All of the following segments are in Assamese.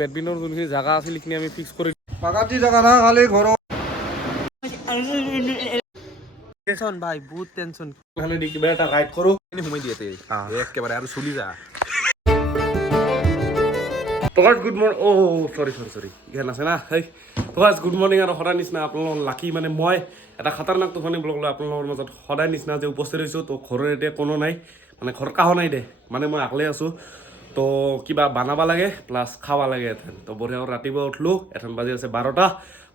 বেডমিন্টনৰ যোনখিনি জাগা আছিল সেইখিনি আমি ফিক্স কৰি পাকাটি জাগা না খালি ঘৰ টেনশন ভাই বহুত টেনশন খানে দি কিবা এটা ৰাইড কৰো সোমাই দিয়ে একেবাৰে আৰু চলি যা তোকাজ গুড মৰ্নিং সৰি ইহান আছে না হেই তোকাজ গুড মৰ্নিং আৰু সদায় নিচিনা আপোনালোকৰ লাকি মানে মই এটা খাতাৰনাক টোপনি ব্লগ লৈ আপোনালোকৰ মাজত সদায় নিচিনা যে উপস্থিত হৈছোঁ তো ঘৰৰ এতিয়া কোনো নাই মানে ঘৰ কাহ নাই দে মানে মই অকলে আছোঁ তো কিবা বনাব লাগে প্লাছ খাব লাগে এথেন তো বঢ়িয়া ৰাতিপুৱা উঠলোঁ এথেন বাজি আছে 12টা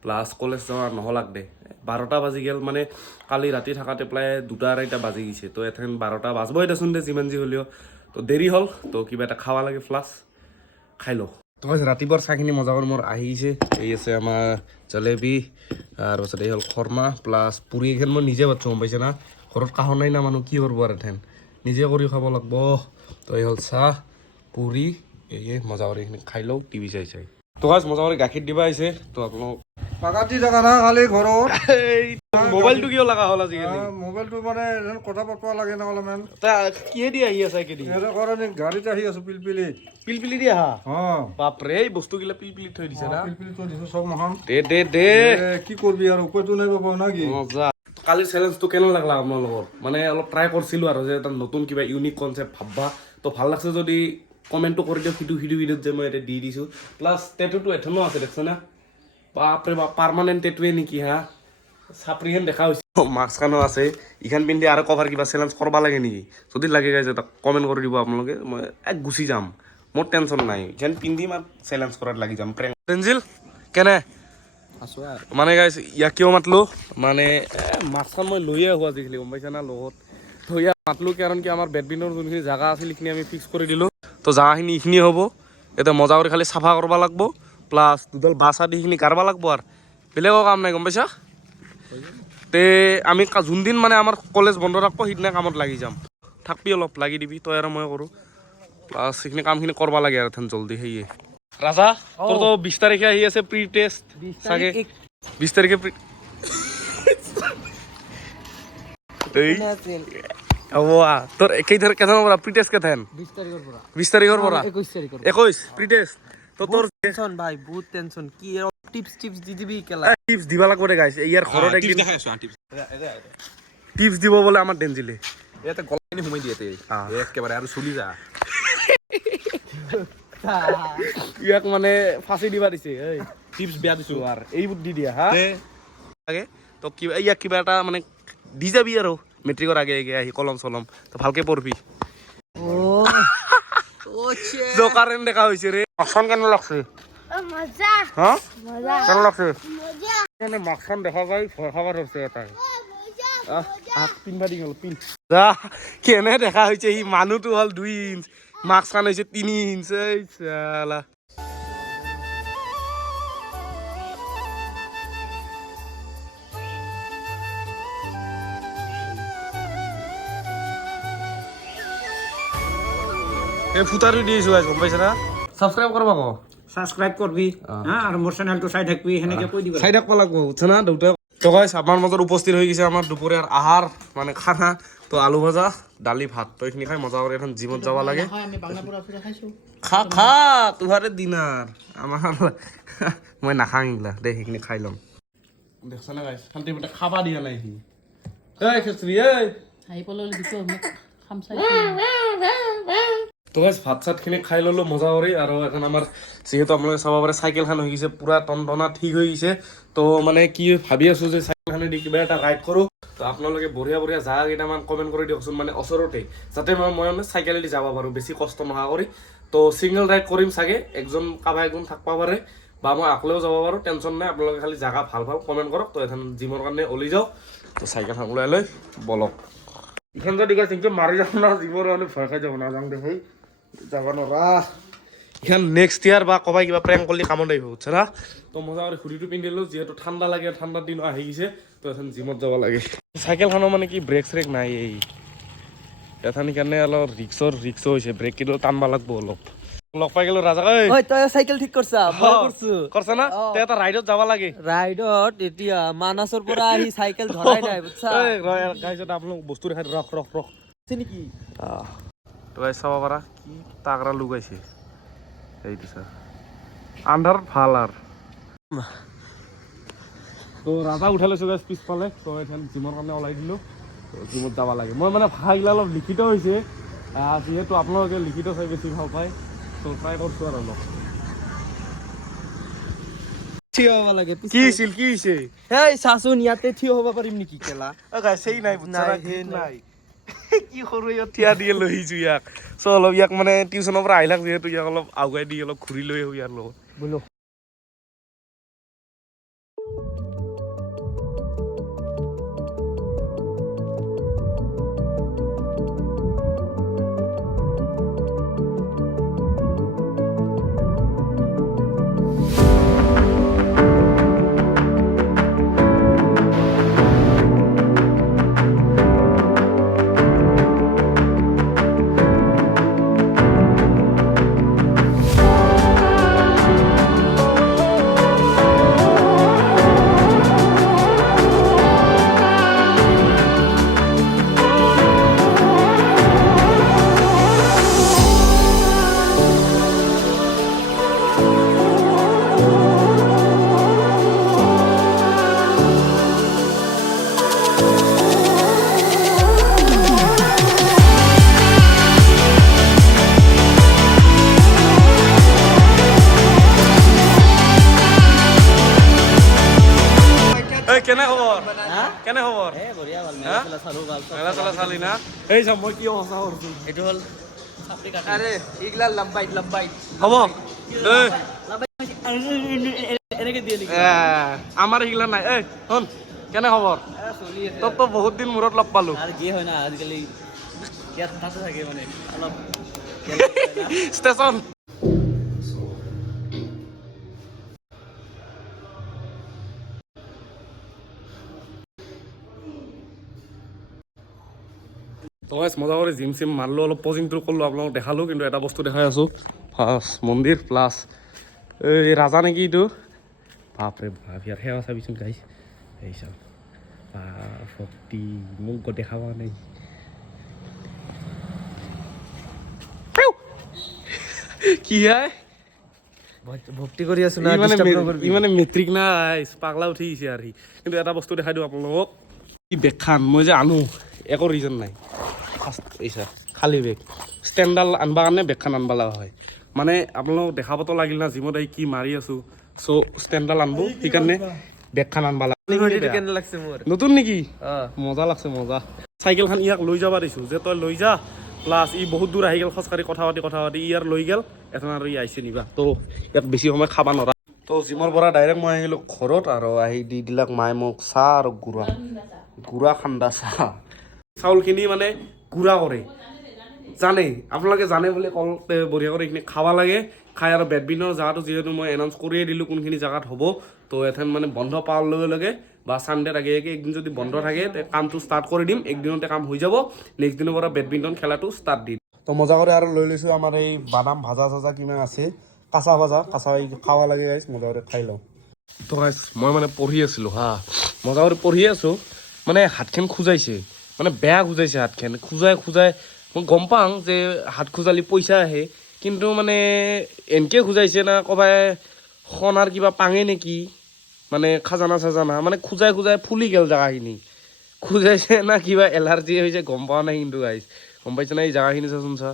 প্লাছ কলেজ যোৱা নহ'লাক দে 12টা বাজি গ'ল মানে কালি ৰাতি থাকাতে প্ৰায় 2-2:30 বাজি গৈছে তো এথেন 12টা বাজবই দেচোন দে যিমান যি হ'লেও তো দেৰি হ'ল তো কিবা এটা খাব লাগে প্লাছ খাই লওঁ তো ৰাতিপুৱাৰ চাহখিনি মজা কৰি মোৰ আহি গৈছে এই আছে আমাৰ জলেবি আৰু পাছত এই হ'ল খৰ্মা প্লাছ পুৰি এইখন মই নিজে বাচ্ছোঁ গম পাইছে না ঘৰত কাহ নাই না মানুহ কি কৰিব আৰু এথেন নিজে কৰি খাব লাগিব তো এই হ'ল চাহ পুৰি এই মজা কৰি এইখিনি খাই লওঁ টিভি চাই তো মজা কৰি গাখীৰ দিবা আহিছে তো আপোনালোক পাকাটি জাগা না খালি ঘৰত মোবাইলটো কিয় লগা হ'ল আজিকালি মোবাইলটো মানে কথা পাতিব লাগে না অলপমান কিহেদি আহি আছে এইকেইদিন সিহঁতৰ কাৰণে গাড়ীত আহি আছো পিলপিলি পিলপিলি দি আহা অঁ বাপৰে এই বস্তুগিলা পিলপিলি থৈ দিছে না পিলপিলি থৈ দিছো চব মহান দে কি কৰবি আৰু উপায়টো নাই বাবা না কি মজা কালিৰ চেলেঞ্জটো কেনে লাগলা আপোনালোকৰ মানে অলপ ট্ৰাই কৰিছিলোঁ আৰু যে এটা নতুন কিবা ইউনিক কনচেপ্ট ভাববা তো ভাল লাগছে যদি কমেণ্টটো কৰি দিয়ক ভিডিঅ'ত যে মই এতিয়া দি দিছোঁ প্লাছ টেটুটো এথনো আছে দেখছে না বাপৰে বাপ পাৰ্মানেণ্ট টেটুৱে নেকি হা চাপৰিহেন দেখা হৈছে মাস্কখনো আছে ইখান পিন্ধি আৰু কভাৰ কিবা চেলেঞ্জ কৰিব লাগে নেকি যদি লাগে গাইছে তাক কমেণ্ট কৰি দিব আপোনালোকে মই গুচি যাম মোৰ টেনশ্যন নাই ইখান পিন্ধি মই চেলেঞ্জ কৰাত লাগি যাম প্ৰেংক তেঞ্জিল কেনে আছো আৰু মানে গাইছ ইয়াক কিয় মাতলোঁ মানে মাছখন মই লৈয়ে আহোঁ আজিকালি গম পাইছা না লগত তো ইয়াক মাতলোঁ কাৰণ কি আমাৰ বেডমিন্টনৰ যোনখিনি জাগা আছিল সেইখিনি আমি ফিক্স কৰি দিলোঁ তো জাগাখিনি এইখিনি হ'ব এতিয়া মজা কৰি খালি চাফা কৰিব লাগিব প্লাছ দুডাল বাছ আদি সেইখিনি কাঢ়িব লাগিব আৰু বেলেগৰ কাম নাই গম পাইছা তে আমি যোনদিন মানে আমাৰ কলেজ বন্ধ ৰাখব সেইদিনা কামত লাগি যাম থাকবি অলপ লাগি দিবি তই আৰু মই কৰোঁ প্লাছ সেইখিনি কামখিনি কৰিব লাগে আৰু এথেন জল্দি সেয়ে ৰাজা তোৰতো 20 তাৰিখে আহি আছে প্ৰি টেষ্ট চাগে 20 তাৰিখে প্ৰি তোৰ কেইটাৰ কেইটাৰ পৰা প্ৰি টেষ্ট কেইটান 20 তাৰিখৰ পৰা 21 প্ৰি টেষ্ট তো তোৰ টেনশন ভাই বহুত টেনশন কি টিপস দি দিবি কেলা টিপস দিবা লাগব দে গাইছ ইয়াৰ ঘৰত একদিন টিপস দিব বলে আমাৰ ডেঞ্জিলে ইয়াতে গলাখিনি সোমাই দিয়ে একেবাৰে আৰু চলি যা ইয়াক মানে ফাঁচি দিবা দিছে এই টিপস বেয়া দিছো আৰু এই বুদ্ধি দিয়া হা লাগে তো কিবা ইয়াক কিবা এটা মানে দি যাবি আৰু মেট্ৰিকৰ আগে আগে আহি কলম চলম তো ভালকে পঢ়বি জকাৰেন দেখা হৈছে ৰে মাখন কেনে লাগছে মজা হা মজা কেনে লাগছে মজা মানে মাখন দেখা পাই ভয় খাব ধৰছে এটাই পিন্ধবা দি গ'ল পিন্ধ যা কেনে দেখা হৈছে সি মানুহটো হ'ল 2 ইঞ্চ মাস্ক খান হৈছে 3 ইঞ্চ এই চালা এই ফুটাৰো দিছো গম পাইছা না সাবস্ক্ৰাইব কৰবা ক সাবস্ক্রাইব করবি হ্যাঁ আর মোর চ্যানেলটো চাই থাকবি হেনেকে কই দিবা চাই থাকবা লাগব বুঝছ না দুটা তো গাইস আমাৰ মাজত উপস্থিত হৈ গৈছে আমাৰ দুপৰীয়াৰ আহাৰ মানে খানা তো আলু ভাজা দালি ভাত তো এইখিনি খাই মজা কৰি এখন জিমত যাব লাগে খা তোহাৰে দিনাৰ আমাৰ মই নাখাং ইগলা দে সেইখিনি খাই ল'ম দেখছ না গাইস শান্তি মতে খাবা দিয়া নাই সি এই খেচৰি এই আহি পলল দিছো মোক খামচাই তো গাইস ভাত চাতখিনি খাই ল'লোঁ মজা কৰি আৰু এখন আমাৰ যিহেতু আপোনালোকে চাব পাৰে চাইকেলখন হৈ গৈছে পুৰা টনটনা ঠিক হৈ গৈছে তো মানে কি ভাবি আছোঁ যে চাইকেলখনেদি কিবা এটা ৰাইড কৰোঁ তো আপোনালোকে বঢ়িয়া বঢ়িয়া জাগা কেইটামান কমেণ্ট কৰি দিয়কচোন মানে ওচৰতে যাতে মই মানে চাইকেলেদি যাব পাৰোঁ বেছি কষ্ট নোহোৱা কৰি তো ছিংগল ৰাইড কৰিম চাগে একজন কাৰোবাৰ একজন থাকিব পাৰে বা মই আকলেও যাব পাৰোঁ টেনশ্যন নাই আপোনালোকে খালি জাগা ভাল ভাল কমেণ্ট কৰক তো এখন জিমৰ কাৰণে ওলাই যাওঁ তো চাইকেলখন ওলাই লৈ বলক এইখন যদি গাইছ কিন্তু মাৰি যাম না জিমৰ কাৰণে ভয় খাই যাব নাযাওঁ দে সেই যাব নৰা এইখন নেক্সট ইয়াৰ বা ক'বাই কিবা প্ৰেংক কৰিলে কামত আহিব বুজিছা না তো মজা কৰি হুডিটো পিন্ধিলোঁ যিহেতু ঠাণ্ডা লাগে ঠাণ্ডাৰ দিনো আহি গৈছে তো এখন জিমত যাব লাগে চাইকেলখনৰ মানে কি ব্ৰেক চ্ৰেক নাই এই এথান কাৰণে অলপ ৰিক্স হৈছে ব্ৰেক কিন্তু টানবা লাগব অলপ লগ পাই গেলো ৰাজা ঐ তই চাইকেল ঠিক কৰছা মই কৰছো কৰছা না তে এটা ৰাইডত যাব লাগে ৰাইডত এতিয়া মানাসৰ পৰা আহি চাইকেল ধৰাই নাই বুঝছা গাইছ আপোনালোক বস্তু দেখাই ৰখ আছে নেকি তো গাইছ চাব পাৰা কি তাগৰা লুগাইছে এইটো চা আন্ধাৰত ভাল আৰু তো ৰাজা উঠাই লৈছোঁ গাইজ পিছফালে তো এখন জিমৰ কাৰণে ওলাই দিলোঁ তো জিমত যাব লাগে মই মানে ভাষাগিলা অলপ লিখিত হৈছে যিহেতু আপোনালোকে লিখিত চাই বেছি ভাল পায় তো ট্ৰাই কৰিছোঁ আৰু অলপ থিয় হ'ব লাগে কি হৈছিল কি হৈছে হেই চাচোন ইয়াতে থিয় হ'ব পাৰিম নেকি কেলা সেই নাই নাই, সেই নাই। কি সৰু ইয়াত থিয়া দিয়ে লৈ আহিছোঁ ইয়াক চ' অলপ ইয়াক মানে টিউশ্যনৰ পৰা আহিলাক যিহেতু ইয়াক অলপ আগুৱাই দি অলপ ঘূৰি লৈ আহোঁ ইয়াৰ লগত বোলো কেনে খবৰ কেনে খবৰ বঢ়িয়া ভাল হা? মেলা চালো ভাল মেলা চেলা চালি না এই চাম মই কি অৱস্থা কৰিছোঁ এইটো হ'ল আৰে এইগিলা লম্বাইত হ'ব এই এনেকে দিয়ে নেকি আমাৰ এইগিলা নাই এই শুন কেনে খবৰ চলি আছে তোক তো বহুত দিন মূৰত লগ পালোঁ আৰু কি হয় না আজিকালি ইয়াত তাতে থাকে মানে অলপ ষ্টেচন তো মজা কৰি জিম চিম মাৰিলোঁ অলপ পজিংটো কৰিলোঁ আপোনালোকক দেখালোঁ কিন্তু এটা বস্তু দেখাই আছোঁ ফাৰ্ষ্ট মন্দিৰ প্লাছ এই ৰাজা নেকি এইটো বাপৰে বাপ ইয়াৰ সেৱা চাবিচোন গাইছ এই চাওক ভক্তি মোক দেখা পোৱা নাই কি হয় ভক্তি কৰি আছো না ই মানে মেট্ৰিক নাই পাগলা উঠি গৈছে আৰু সি কিন্তু এটা বস্তু দেখাই দিওঁ আপোনালোকক ই বেগখান মই যে আনো একো ৰিজন নাই ফাৰ্ষ্ট এইছা খালী বেগ ষ্টেণ্ডডাল আনবা কাৰণে বেগখান আনবা লগা হয় মানে আপোনালোকক দেখাবতো লাগিল না জিমত আহি কি মাৰি আছোঁ চ' ষ্টেণ্ডডাল আনব সেইকাৰণে বেগখান আনবা লাগে কেনে লাগছে মোৰ নতুন নেকি মজা লাগছে মজা চাইকেলখন ইয়াক লৈ যাব দিছোঁ যে তই লৈ যা প্লাছ ই বহুত দূৰ আহি গ'ল খোজকাঢ়ি কথা পাতি ইয়াৰ লৈ গ'ল এখন আৰু ই আহিছে নিবা তো ইয়াত বেছি সময় খাব নোৱাৰা তো জিমৰ পৰা ডাইৰেক্ট মই আহিলোঁ ঘৰত আৰু আহি দি দিলাক মায়ে মোক চাহ আৰু গুড়া খান্দা চাহ চাউলখিনি মানে গুড়া কৰে জানে আপোনালোকে জানে বুলি কওঁতে বঢ়িয়া কৰি এইখিনি খাব লাগে খাই আৰু বেডমিণ্টনৰ জেগাটো যিহেতু মই এনাউন্স কৰিয়ে দিলোঁ কোনখিনি জেগাত হ'ব তো এথেন মানে বন্ধ পোৱাৰ লগে লগে বা ছানডেত আগে আগে একদিন যদি বন্ধ থাকে কামটো ষ্টাৰ্ট কৰি দিম একদিনতে কাম হৈ যাব নেক্সট দিনৰ পৰা বেডমিণ্টন খেলাটো ষ্টাৰ্ট দিম তো মজা কৰি আৰু লৈ লৈছোঁ আমাৰ এই বাদাম ভাজা চাজা কিমান আছে কাঁচা ভাজা খাব লাগে গাইছ মজা কৰি খাই লওঁ তো গাইছ মই মানে পঢ়ি আছিলোঁ হা মজা কৰি পঢ়ি আছোঁ মানে হাতখন খোজাইছে মানে বেয়া খোজাইছে হাতখন খোজাই মই গম পাওঁ যে হাত খোজালি পইচা আহে কিন্তু মানে এনেকৈ খোজাইছে না ক'বাই সোণাৰ কিবা পাঙে নেকি মানে খাজানা চাজানা মানে খোজাই ফুলি গ'ল জেগাখিনি খোজাইছে না কিবা এলাৰ্জি হৈছে গম পোৱা নাই কিন্তু গাইছ গম পাইছে না এই জেগাখিনি চাচোন চা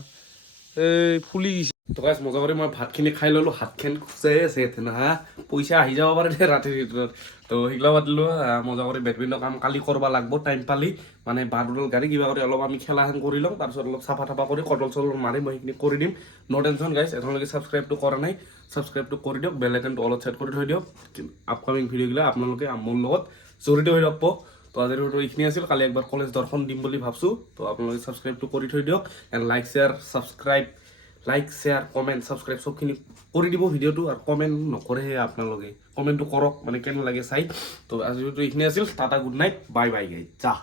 এই ফুলি গৈছে তো গাইছ মজা কৰি মই ভাতখিনি খাই ল'লোঁ হাতখন খোজাই আছে এথেন হা পইচা আহি যাব পাৰে দে ৰাতিৰ ভিতৰত তো সেইগিলা পাতিলোঁ মজা কৰি বেডমিণ্টনৰ কাম কালি কৰিব লাগিব টাইম পালি মানে বাৰডাল গাড়ী কিবা কৰি অলপ আমি খেলাখন কৰি ল'ম তাৰপিছত অলপ চাফা টাফা কৰি কটল চটল মাৰি মই সেইখিনি কৰি দিম ন' টেনশ্যন গাইছ এতিয়ালৈকে ছাবস্ক্ৰাইবটো কৰা নাই ছাবস্ক্ৰাইবটো কৰি দিয়ক বেল আইকনটো অলপ ছেট কৰি থৈ দিয়ক আপকামিং ভিডিঅ'গিলা আপোনালোকে মোৰ লগত জড়িত হৈ থাকিব তো আজিৰ ভিডিঅ' এইখিনি আছিল কালি একবাৰ কলেজ দৰ্শন দিম বুলি ভাবছোঁ তো আপোনালোকে ছাবস্ক্ৰাইবটো কৰি থৈ দিয়ক and like share comment subscribe চবখিনি কৰি দিব ভিডিঅ'টো আৰু কমেণ্ট নকৰেহে আপোনালোকে কমেণ্টটো কৰক মানে কেনে লাগে চাই তো আজিৰ ভিডিঅ' এইখিনি আছিল Tata good night bye bye guys যা